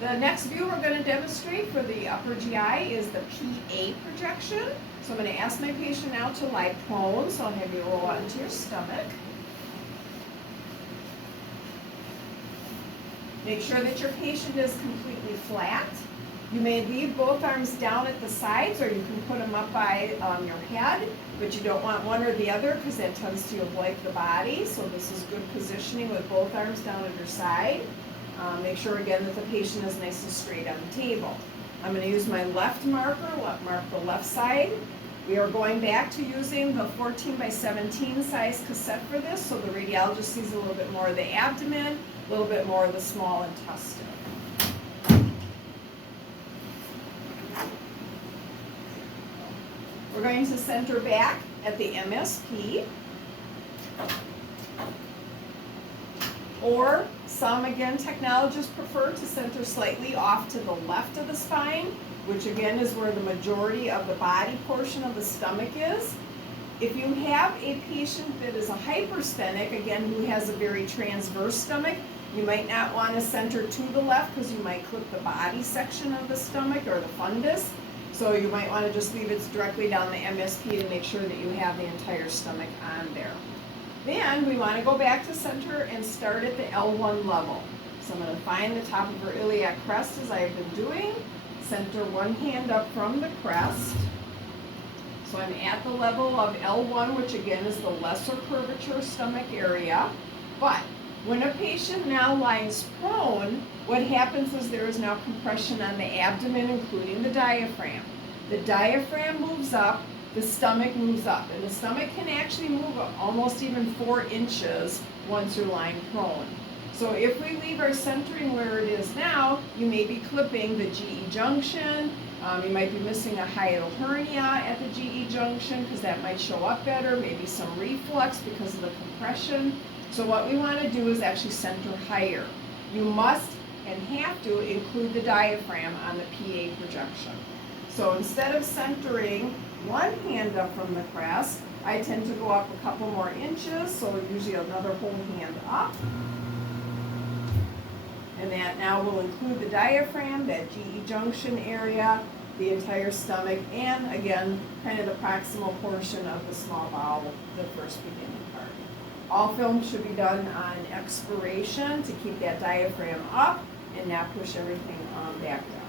The next view we're going to demonstrate for the upper GI is the PA projection. So I'm going to ask my patient now to lie prone, so I'll have you roll out into your stomach. Make sure that your patient is completely flat. You may leave both arms down at the sides, or you can put them up by your head, but you don't want one or the other because that tends to oblique the body. So this is good positioning with both arms down at your side. Make sure again that the patient is nice and straight on the table. I'm going to use my left marker, mark the left side. We are going back to using the 14 by 17 size cassette for this, so the radiologist sees a little bit more of the abdomen, a little bit more of the small intestine. We're going to center back at the MSP. Or some, again, technologists prefer to center slightly off to the left of the spine, which again is where the majority of the body portion of the stomach is. If you have a patient that is a hypersthenic, again, who has a very transverse stomach, you might not want to center to the left because you might clip the body section of the stomach or the fundus. So you might want to just leave it directly down the MSP to make sure that you have the entire stomach on there. Then we want to go back to center and start at the L1 level. So I'm going to find the top of her iliac crest as I have been doing. Center one hand up from the crest. So I'm at the level of L1, which again is the lesser curvature stomach area. But when a patient now lies prone, what happens is there is now compression on the abdomen, including the diaphragm. The diaphragm moves up, the stomach moves up, and the stomach can actually move almost even 4 inches once you're lying prone. So if we leave our centering where it is now, you may be clipping the GE junction. You might be missing a hiatal hernia at the GE junction because that might show up better, maybe some reflux because of the compression. So what we want to do is actually center higher. You must and have to include the diaphragm on the PA projection. So instead of centering one hand up from the crest, I tend to go up a couple more inches, so usually another whole hand up. And that now will include the diaphragm, that GE junction area, the entire stomach, and again, kind of the proximal portion of the small bowel, the first beginning part. All film should be done on expiration to keep that diaphragm up and not push everything back down.